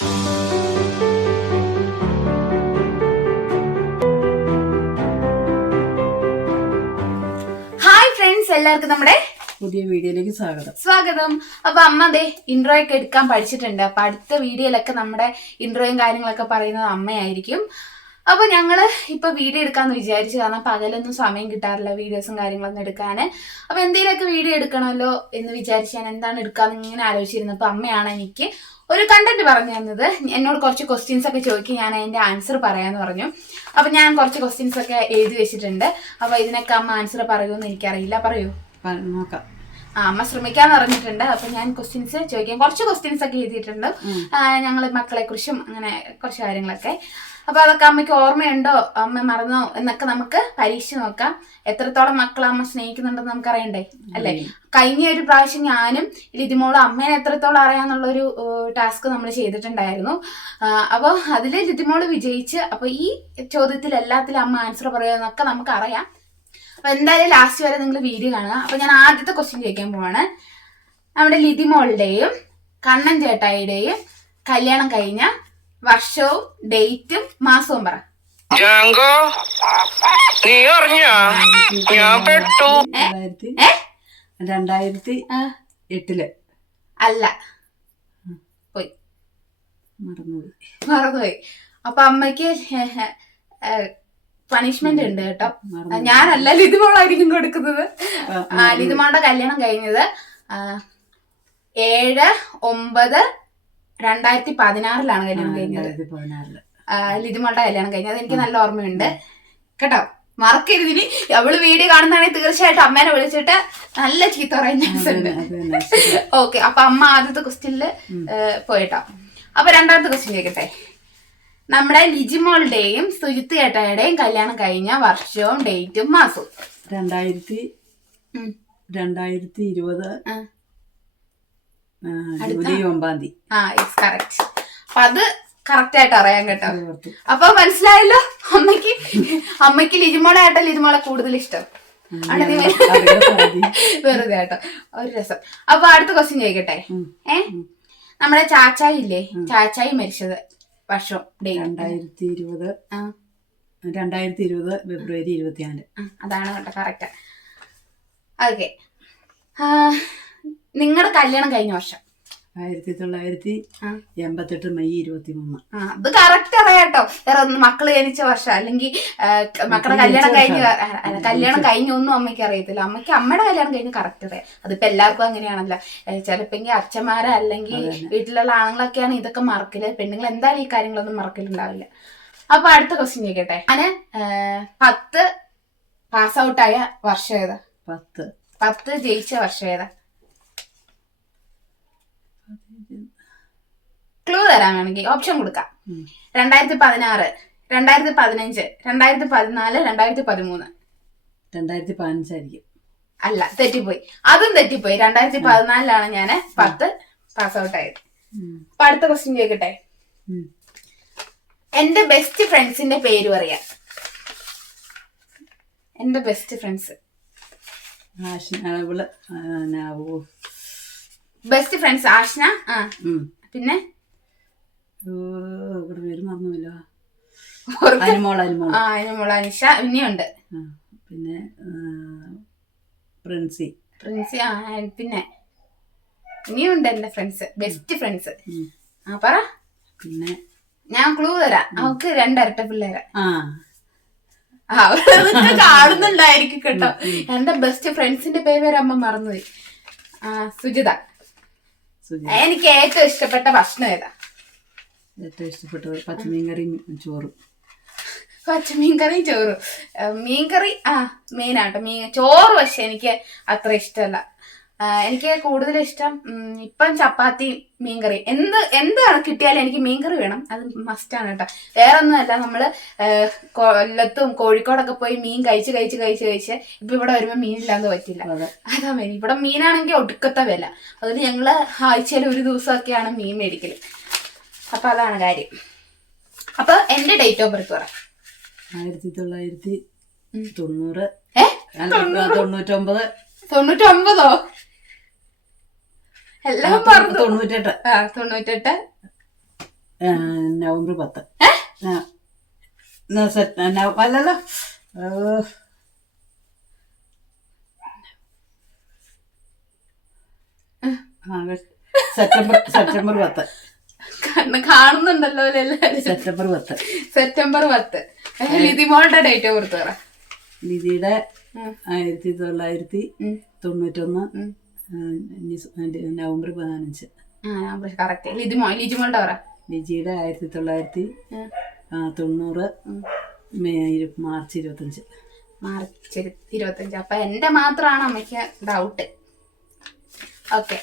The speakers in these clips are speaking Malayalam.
ഹായ് ഫ്രണ്ട്സ്, എല്ലാവർക്കും നമ്മുടെ പുതിയ വീഡിയോയിലേക്ക് സ്വാഗതം. അപ്പൊ അമ്മ അതെ ഇൻട്രോ ഒക്കെ എടുക്കാൻ പഠിച്ചിട്ടുണ്ട്. അപ്പൊ അടുത്ത വീഡിയോയിലൊക്കെ നമ്മുടെ ഇൻട്രോയും കാര്യങ്ങളൊക്കെ പറയുന്നത് അമ്മയായിരിക്കും. അപ്പൊ ഞങ്ങള് ഇപ്പൊ വീഡിയോ എടുക്കാന്ന് വിചാരിച്ചു, കാരണം പകലൊന്നും സമയം കിട്ടാറില്ല വീഡിയോസും കാര്യങ്ങളൊന്നും എടുക്കാന്. അപ്പൊ എന്തെങ്കിലുമൊക്കെ വീഡിയോ എടുക്കണമല്ലോ എന്ന് വിചാരിച്ച് ഞാൻ എന്താണ് എടുക്കാന്ന് ഇങ്ങനെ ആലോചിച്ചിരുന്നു. അപ്പൊ അമ്മയാണ് എനിക്ക് ഒരു കണ്ടന്റ് പറഞ്ഞു തന്നത്. എന്നോട് കുറച്ച് ക്വസ്റ്റ്യൻസ് ഒക്കെ ചോദിക്കും, ഞാൻ അതിന്റെ ആൻസർ പറയാന്ന് പറഞ്ഞു. അപ്പൊ ഞാൻ കുറച്ച് ക്വസ്റ്റ്യൻസ് ഒക്കെ എഴുതി വെച്ചിട്ടുണ്ട്. അപ്പൊ ഇതിനൊക്കെ അമ്മ ആൻസർ പറയുമെന്ന് എനിക്കറിയില്ല. പറയൂ? നോക്കാം. അമ്മ ശ്രമിക്കാന്ന് പറഞ്ഞിട്ടുണ്ട്. അപ്പൊ ഞാൻ ക്വസ്റ്റ്യൻസ് ചോദിക്കാം. കുറച്ച് ക്വസ്റ്റ്യൻസ് ഒക്കെ എഴുതിയിട്ടുണ്ട്, ഞങ്ങള് മക്കളെ കുറിച്ചും അങ്ങനെ കുറച്ച് കാര്യങ്ങളൊക്കെ. അപ്പൊ അതൊക്കെ അമ്മയ്ക്ക് ഓർമ്മയുണ്ടോ, അമ്മ മറന്നോ എന്നൊക്കെ നമുക്ക് പരീക്ഷിച്ച് നോക്കാം. എത്രത്തോളം മക്കളെ അമ്മ സ്നേഹിക്കുന്നുണ്ടെന്ന് നമുക്ക് അറിയണ്ടേ, അല്ലെ? കഴിഞ്ഞ ഒരു പ്രാവശ്യം ഞാനും ലിതിമോളും അമ്മേനെ എത്രത്തോളം അറിയാന്നുള്ളൊരു ടാസ്ക് നമ്മൾ ചെയ്തിട്ടുണ്ടായിരുന്നു. അപ്പൊ അതില് ലിതിമോള് വിജയിച്ച്. അപ്പൊ ഈ ചോദ്യത്തിൽ എല്ലാത്തിലും അമ്മ ആൻസർ പറയുമെന്നൊക്കെ നമുക്ക് അറിയാം. അപ്പൊ എന്തായാലും ലാസ്റ്റ് വരെ നിങ്ങൾ വീഡിയോ കാണുക. അപ്പൊ ഞാൻ ആദ്യത്തെ ക്വസ്റ്റ്യൻ ചോദിക്കാൻ പോവാണ്. നമ്മുടെ ലിതിമോളുടെയും കണ്ണൻ ചേട്ടായിയുടെയും കല്യാണം കഴിഞ്ഞ വർഷവും ഡേറ്റും മാസവും പറ. 2008 അല്ല, പോയി, മറന്നുപോയി. അപ്പൊ അമ്മയ്ക്ക് പണിഷ്മെന്റ് ഉണ്ട് കേട്ടോ. ഞാനല്ല, ലിതിമോളായിരിക്കും കൊടുക്കുന്നത്. ലിതിമോളുടെ കല്യാണം കഴിഞ്ഞത് 7/9/2016 കല്യാണം കഴിഞ്ഞത്. ലിതിമോളുടെ കല്യാണം കഴിഞ്ഞത് എനിക്ക് നല്ല ഓർമ്മയുണ്ട് കേട്ടോ. മറക്കരുത്. ഇനി അവള് വീഡിയോ കാണുന്നതാണെങ്കിൽ തീർച്ചയായിട്ടും അമ്മേനെ വിളിച്ചിട്ട് നല്ല ചീത്ത പറയാൻ ചാൻസ് ഉണ്ട്. ഓക്കെ, അപ്പൊ അമ്മ ആദ്യത്തെ ക്വസ്റ്റ്യനില് പോയിട്ടോ. അപ്പൊ രണ്ടാമത്തെ ക്വസ്റ്റ്യൻ ചോദിക്കട്ടെ. നമ്മുടെ ലിജിമോളുടെയും സുജിത്ത് ചേട്ടായുടെയും കല്യാണം കഴിഞ്ഞ വർഷവും ഡേറ്റും മാസവും. 2020 ജൂലൈ 9. കറക്റ്റ്. അപ്പൊ അത് കറക്റ്റ് ആയിട്ട് അറിയാൻ കേട്ടോ. അപ്പൊ മനസ്സിലായല്ലോ അമ്മയ്ക്ക് ലിജിമോളെ ആട്ടോ ലിജിമോളെ കൂടുതൽ ഇഷ്ടം. വെറുതെ കേട്ടോ, ഒരു രസം. അപ്പൊ അടുത്ത ക്വസ്റ്റ്യൻ ചോദിക്കട്ടെ. നമ്മുടെ ചാച്ചായി ഇല്ലേ, ചാച്ചായി മരിച്ചത് വർഷം 2020 ഫെബ്രുവരി 24. അതാണ് കേട്ടോ കറക്റ്റ്. ഓക്കെ, നിങ്ങളുടെ കല്യാണം കഴിഞ്ഞ വർഷം 1988 മെയ് 23. അത് കറക്റ്റ് അറിയാട്ടോ. വേറെ ഒന്ന് മക്കള് ജനിച്ച വർഷം അല്ലെങ്കിൽ മക്കളുടെ കല്യാണം കഴിഞ്ഞൊന്നും അമ്മയ്ക്ക് അറിയത്തില്ല. അമ്മയുടെ കല്യാണം കഴിഞ്ഞ് കറക്റ്റ് അറിയാം. അതിപ്പോ എല്ലാവർക്കും അങ്ങനെയാണല്ലോ. ചിലപ്പോ അച്ഛന്മാരെ അല്ലെങ്കിൽ വീട്ടിലുള്ള ആണുങ്ങളൊക്കെയാണ് ഇതൊക്കെ മറക്കല്. പെണ്ണുങ്ങൾ എന്തായാലും ഈ കാര്യങ്ങളൊന്നും മറക്കലുണ്ടാവില്ല. അപ്പൊ അടുത്ത ക്വസ്റ്റ്യൻ ചോദിക്കട്ടെ. ഞാന് 10 പാസ് ഔട്ടായ വർഷം ഏതാ? 10 ജയിച്ച വർഷം ഏതാ? ക്ലൂ തരാൻ വേണമെങ്കിൽ ഓപ്ഷൻ കൊടുക്കാം. 2016, 2015, 2014, 2013. 2015 ആയിരിക്കും. അല്ല, തെറ്റിപ്പോയി. അതും തെറ്റിപ്പോയി. 2014 ഞാൻ 10 പാസ് ഔട്ട് ആയത്. അപ്പൊ അടുത്ത ക്വസ്റ്റ്യൻ ചോദിക്കട്ടെ. എന്റെ ബെസ്റ്റ് ഫ്രണ്ട്സിന്റെ പേര് പറയാം. എന്റെ best friends. Best friends Ashna, പിന്നെ പേര് മറന്നുല്ലോ. അനുമോൾ, അനിഷ, ഇനിയുണ്ട്. പിന്നെ പ്രിൻസി, പിന്നെ ഇനിയുണ്ട് എന്റെ ഫ്രണ്ട്സ്, ബെസ്റ്റ് ഫ്രണ്ട്സ്. പറ. പിന്നെ ഞാൻ ക്ലൂ തരാം. അവക്ക് 2 ഇരട്ട പിള്ളേരാ. അവരൊക്കെ കാണുന്നുണ്ടായിരിക്കും കേട്ടോ. എന്റെ ബെസ്റ്റ് ഫ്രണ്ട്സിന്റെ പേര് വരെ അമ്മ മറന്നുപോയി. സുജിത. എനിക്ക് ഏറ്റവും ഇഷ്ടപ്പെട്ട ഭക്ഷണം ഏതാ? ഏറ്റവും ഇഷ്ടപ്പെട്ടത് പച്ചമീൻകറിയും ചോറും. പച്ചമീൻകറിയും ചോറും. മീൻകറി മെയിനാട്ടോ. ചോറ് പക്ഷെ എനിക്ക് അത്ര ഇഷ്ടമല്ല. എനിക്ക് കൂടുതൽ ഇഷ്ടം ഇപ്പം ചപ്പാത്തിയും മീൻകറി. എന്താണ് കിട്ടിയാലും എനിക്ക് മീൻകറി വേണം. അത് മസ്റ്റാണ് കേട്ടോ. വേറെ ഒന്നുമല്ല, നമ്മള് കൊല്ലത്തും കോഴിക്കോടൊക്കെ പോയി മീൻ കഴിച്ച് ഇപ്പൊ ഇവിടെ വരുമ്പോ മീനില്ലാന്ന് പറ്റില്ല. അതാ മെയിൻ. ഇവിടെ മീനാണെങ്കിൽ ഒടുക്കത്തെ വില. അതുകൊണ്ട് ഞങ്ങള് ആഴ്ചയിൽ ഒരു ദിവസമൊക്കെയാണ് മീൻ മേടിക്കല്. അപ്പൊ അതാണ് കാര്യം. അപ്പൊ എന്റെ ഡേറ്റ് ഓഫ് ബർത്ത് പറ. 1990. 99. 99ഓ? എല്ലാം പറഞ്ഞു. 98. നവംബർ 10. അല്ലല്ലോ സെപ്റ്റംബർ 10. കാണുന്നുണ്ടല്ലോ എല്ലാവരും. സെപ്റ്റംബർ 10. ലിതിമോളുടെ ഡേറ്റ് ഓഫ് ബർത്ത് പറ. ലിതിയുടെ 1991 നവംബർ 15. കറക്റ്റ്. ലിജിമോളുടെ പറ. ലിജിയുടെ 1990 മാർച്ച് 25. മാർച്ച് 25. അപ്പൊ എന്റെ മാത്രമാണ് അമ്മയ്ക്ക് ഡൗട്ട്. ഓക്കെ.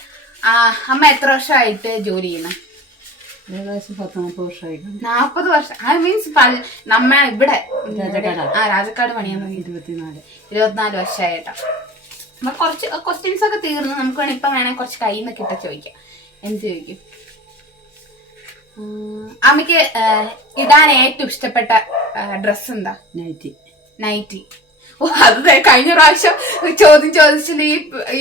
അമ്മ എത്ര വർഷമായിട്ട് ജോലി ചെയ്യണം? ഏകദേശം 40 വർഷമായി. 40 വർഷം. മീൻസ് നമ്മ ഇവിടെ രാജക്കാട് പണിയാൻ 24 വർഷമായിട്ടോ. അപ്പൊ കുറച്ച് ക്വസ്റ്റ്യൻസ് ഒക്കെ തീർന്നു. നമുക്ക് വേണം ഇപ്പൊ വേണേ കുറച്ച് കയ്യിൽ നിന്ന് കിട്ട ചോദിക്കാം. എന്ത് ചോദിക്കും? അമ്മയ്ക്ക് ഇടാൻ ഏറ്റവും ഇഷ്ടപ്പെട്ട ഡ്രസ് എന്താ? നൈറ്റി. ഓ, അത് കഴിഞ്ഞ പ്രാവശ്യം ചോദിച്ചില്ല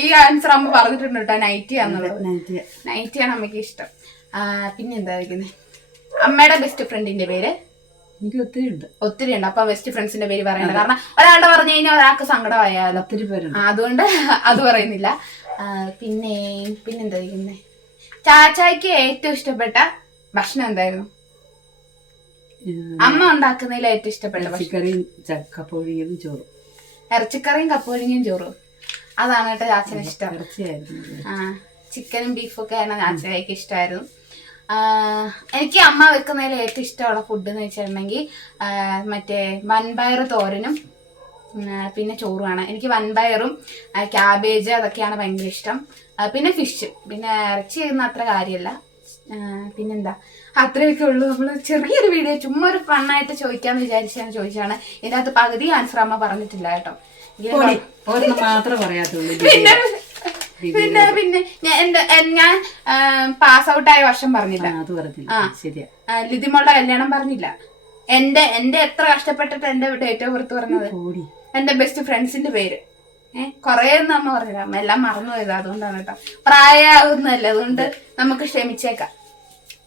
ഈ ആൻസർ അമ്മ പറഞ്ഞിട്ടുണ്ട് കേട്ടോ. നൈറ്റിയാണ് അമ്മയ്ക്ക് ഇഷ്ടം. പിന്നെന്താ ചോദിക്കുന്നത്? അമ്മയുടെ ബെസ്റ്റ് ഫ്രണ്ടിന്റെ പേര്? എനിക്ക് ഒത്തിരി ഉണ്ട്. അപ്പൊ ബെസ്റ്റ് ഫ്രണ്ട്സിന്റെ പേര് പറയണ്ട. കാരണം ഒരാളുടെ പറഞ്ഞു കഴിഞ്ഞാൽ ഒരാൾക്ക് സങ്കടമായാലോ. ഒത്തിരി പേരുണ്ട്. അതുകൊണ്ട് അത് പറയുന്നില്ല. പിന്നെന്താ ചോദിക്കുന്നത്? ചാച്ചായ്ക്ക് ഏറ്റവും ഇഷ്ടപ്പെട്ട ഭക്ഷണം എന്തായിരുന്നു? അമ്മ ഉണ്ടാക്കുന്നതിൽ ഏറ്റവും ഇഷ്ടപ്പെട്ട ഇറച്ചിക്കറിയും കപ്പുഴുങ്ങിയതും ചോറും. ഇറച്ചിക്കറിയും കപ്പുഴുങ്ങിയും ചോറും. അതാണ് കേട്ടോ ചാച്ചന് ഇഷ്ടം. ചിക്കനും ബീഫും ഒക്കെ ആണ് ചാച്ചയ്ക്ക് ഇഷ്ടമായിരുന്നു. എനിക്ക് അമ്മ വെക്കുന്നതിൽ ഏറ്റവും ഇഷ്ടമുള്ള ഫുഡ് എന്ന് വെച്ചിട്ടുണ്ടെങ്കിൽ മറ്റേ വൻപയർ തോരനും പിന്നെ ചോറുമാണ്. എനിക്ക് വൻപയറും ക്യാബേജ് അതൊക്കെയാണ് ഭയങ്കര ഇഷ്ടം. പിന്നെ ഫിഷ്. പിന്നെ ഇറച്ചി ചെയ്യുന്ന അത്ര കാര്യമല്ല. പിന്നെന്താ, അത്രയൊക്കെ ഉള്ളൂ. നമ്മള് ചെറിയൊരു വീഡിയോ ചുമ്മാ ഒരു ഫണ്ണായിട്ട് ചോദിക്കാന്ന് വിചാരിച്ചാണ് ചോദിച്ചാണ്. ഇതിനകത്ത് പകുതി ആൻസർ അമ്മ പറഞ്ഞിട്ടില്ല കേട്ടോ. പിന്നെ ഞാൻ പാസ് ഔട്ട് ആയ വർഷം പറഞ്ഞില്ല. ലിതിമോളുടെ കല്യാണം പറഞ്ഞില്ല. എന്റെ എത്ര കഷ്ടപ്പെട്ടിട്ട് എന്റെ ഡേറ്റ് ഓഫ് ബർത്ത് പറഞ്ഞത്. എന്റെ ബെസ്റ്റ് ഫ്രണ്ട്സിന്റെ പേര് കൊറേ ഒന്നും അമ്മ പറഞ്ഞില്ല. അമ്മ എല്ലാം മറന്നുപോയത്. അതുകൊണ്ടാണ് കേട്ടോ. പ്രായമാകുന്നല്ലേ, അതുകൊണ്ട് നമുക്ക് ക്ഷമിച്ചേക്കാം.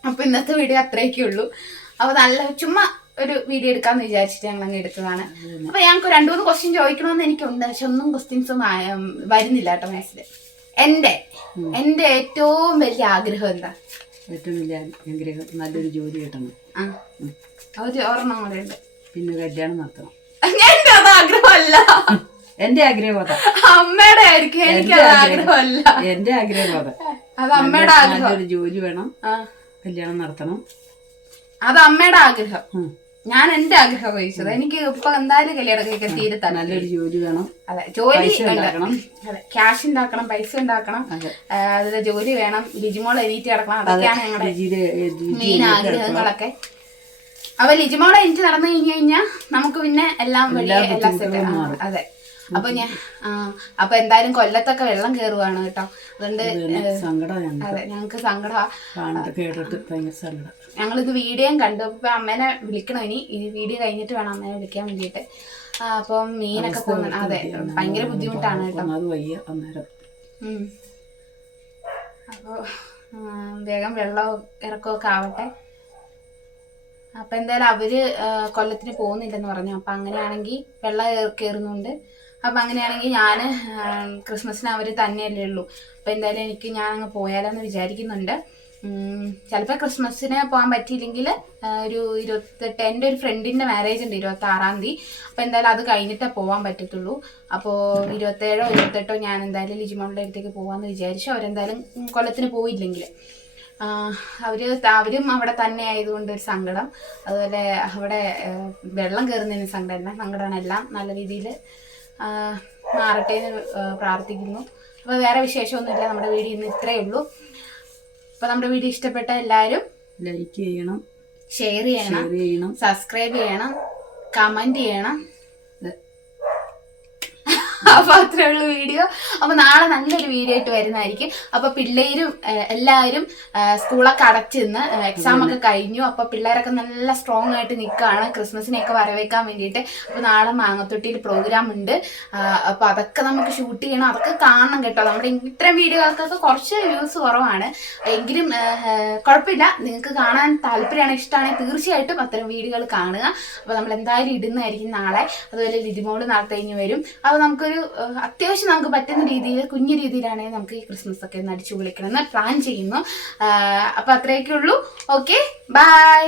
അപ്പൊ ഇന്നത്തെ വീഡിയോ അത്രയൊക്കെ ഉള്ളൂ. അപ്പൊ നല്ല ചുമ്മാ ഒരു വീഡിയോ എടുക്കാന്ന് വിചാരിച്ചിട്ട് ഞങ്ങൾ അങ്ങ് എടുത്തതാണ്. അപ്പൊ ഞങ്ങൾക്ക് 2-3 ക്വസ്റ്റ്യൻ ചോദിക്കണമെന്ന് എനിക്കുണ്ട്. പക്ഷെ ഒന്നും ക്വസ്റ്റ്യൻസും വരുന്നില്ല കേട്ടോ മനസ്സിൽ. എന്റെ ഏറ്റവും വലിയ ആഗ്രഹം എന്താ? ഏറ്റവും വലിയ ആഗ്രഹം നല്ലൊരു ജോലി കിട്ടണം. ഒരു ഓർമ്മ കൂടെ ഉണ്ട്. പിന്നെ കല്യാണം നടത്തണം. എന്റെ അത് ആഗ്രഹമല്ല. എന്റെ ആഗ്രഹം അതാ. അമ്മയുടെ ആയിരിക്കും. എനിക്ക് അത് ആഗ്രഹമല്ല. എന്റെ ആഗ്രഹം അതാ. അത് അമ്മയുടെ ആഗ്രഹം. നല്ലൊരു ജോലി വേണം, കല്യാണം നടത്തണം. അത് അമ്മയുടെ ആഗ്രഹം. ഞാൻ എന്റെ ആഗ്രഹം ചോദിച്ചത്. എനിക്ക് ഇപ്പൊ എന്തായാലും കല്യാണം കഴിക്കാൻ തീരെ നല്ലൊരു ജോലി വേണം. അതെ, ജോലി ഉണ്ടാക്കണം. അതെ, ക്യാഷ് ഉണ്ടാക്കണം, പൈസ ഉണ്ടാക്കണം. അതിലെ ജോലി വേണം. ലിജിമോൾ എണീറ്റ് കിടക്കണം. അതൊക്കെയാണ് ഞങ്ങളുടെ മെയിൻ ആഗ്രഹങ്ങളൊക്കെ. അപ്പൊ ലിജിമോളെ എനിക്ക് നടന്നു കഴിഞ്ഞാൽ നമുക്ക് പിന്നെ എല്ലാം വഴി എല്ലാം സെറ്റ്. അതെ. അപ്പൊ എന്തായാലും കൊല്ലത്തൊക്കെ വെള്ളം കേറുവാണ് കേട്ടോ. അതുകൊണ്ട് അതെ, ഞങ്ങക്ക് സങ്കടമാണ്. ഞങ്ങളിത് വീഡിയോയും കണ്ടു. അപ്പൊ അമ്മേനെ വിളിക്കണം. ഇനി ഈ വീഡിയോ കഴിഞ്ഞിട്ട് വേണം അമ്മേനെ വിളിക്കാൻ വേണ്ടിട്ട്. അപ്പം മീനൊക്കെ പോകുന്ന അതെ ഭയങ്കര ബുദ്ധിമുട്ടാണ് കേട്ടോ. അപ്പൊ വേഗം വെള്ളവും ഇറക്കമൊക്കെ ആവട്ടെ. അപ്പൊ എന്തായാലും അവര് കൊല്ലത്തിന് പോകുന്നില്ലെന്ന് പറഞ്ഞു. അപ്പൊ അങ്ങനെയാണെങ്കിൽ വെള്ളം കയറുന്നുണ്ട്. അപ്പൊ അങ്ങനെയാണെങ്കിൽ ഞാൻ ക്രിസ്മസിന് അവര് തന്നെയല്ലേ ഉള്ളൂ. അപ്പൊ എന്തായാലും ഞാൻ അങ്ങ് പോയാലോന്ന് വിചാരിക്കുന്നുണ്ട്. ചിലപ്പോൾ ക്രിസ്മസിന് പോകാൻ പറ്റിയില്ലെങ്കിൽ ഒരു 28 എൻ്റെ ഒരു ഫ്രണ്ടിന്റെ മാരേജ് ഉണ്ട് 26-ാം തീയതി. അപ്പൊ എന്തായാലും അത് കഴിഞ്ഞിട്ടേ പോകാൻ പറ്റത്തുള്ളൂ. അപ്പോൾ 27-ഓ 28-ഓ ഞാൻ എന്തായാലും ലിജിമോളുടെ അടുത്തേക്ക് പോകാന്ന് വിചാരിച്ചു. അവരെന്തായാലും കൊല്ലത്തിന് പോയില്ലെങ്കിൽ അവരും അവിടെ തന്നെ ആയതുകൊണ്ട് ഒരു സങ്കടം. അതുപോലെ അവിടെ വെള്ളം കയറുന്നതിന് സങ്കടമാണ്. എല്ലാം നല്ല രീതിയിൽ മാറട്ടെ എന്ന് പ്രാർത്ഥിക്കുന്നു. അപ്പോൾ വേറെ വിശേഷമൊന്നുമില്ല. നമ്മുടെ വീഡിയോ ഇന്ന് ഇത്രയേ ഉള്ളൂ. അപ്പോൾ നമ്മുടെ വീഡിയോ ഇഷ്ടപ്പെട്ട എല്ലാവരും ലൈക്ക് ചെയ്യണം, ഷെയർ ചെയ്യണം, സബ്സ്ക്രൈബ് ചെയ്യണം, കമന്റ് ചെയ്യണം. അപ്പൊ അത്രേ ഉള്ളൂ വീഡിയോ. അപ്പൊ നാളെ നല്ലൊരു വീഡിയോ ആയിട്ട് വരുന്നതായിരിക്കും. അപ്പൊ പിള്ളേരും എല്ലാവരും സ്കൂളൊക്കെ അടച്ചിന്ന് എക്സാം ഒക്കെ കഴിഞ്ഞു. അപ്പൊ പിള്ളേരൊക്കെ നല്ല സ്ട്രോങ് ആയിട്ട് നിൽക്കുകയാണ് ക്രിസ്മസിനെയൊക്കെ വരവേക്കാൻ വേണ്ടിയിട്ട്. അപ്പൊ നാളെ മാങ്ങത്തൊട്ടിയിൽ പ്രോഗ്രാം ഉണ്ട്. അപ്പൊ അതൊക്കെ നമുക്ക് ഷൂട്ട് ചെയ്യണം, അതൊക്കെ കാണണം കേട്ടോ. നമ്മുടെ ഇത്തരം വീഡിയോകൾക്കൊക്കെ കുറച്ച് വ്യൂസ് കുറവാണ്, എങ്കിലും കുഴപ്പമില്ല. നിങ്ങൾക്ക് കാണാൻ താല്പര്യമാണ്, ഇഷ്ടമാണെങ്കിൽ തീർച്ചയായിട്ടും അത്തരം വീഡിയോകൾ കാണുക. അപ്പൊ നമ്മൾ എന്തായാലും ഇടുന്നതായിരിക്കും നാളെ. അതുപോലെ ലിതിമോള് നാളെ കഴിഞ്ഞ് വരും. അപ്പൊ നമുക്കൊരു അത്യാവശ്യം നമുക്ക് പറ്റുന്ന രീതിയിൽ, കുഞ്ഞു രീതിയിലാണെങ്കിൽ നമുക്ക് ഈ ക്രിസ്മസ് ഒക്കെ ഒന്ന് അടിച്ചു വിളിക്കണമെന്ന് പ്ലാൻ ചെയ്യുന്നു. അപ്പൊ അത്രയൊക്കെ ഉള്ളൂ. Okay, by.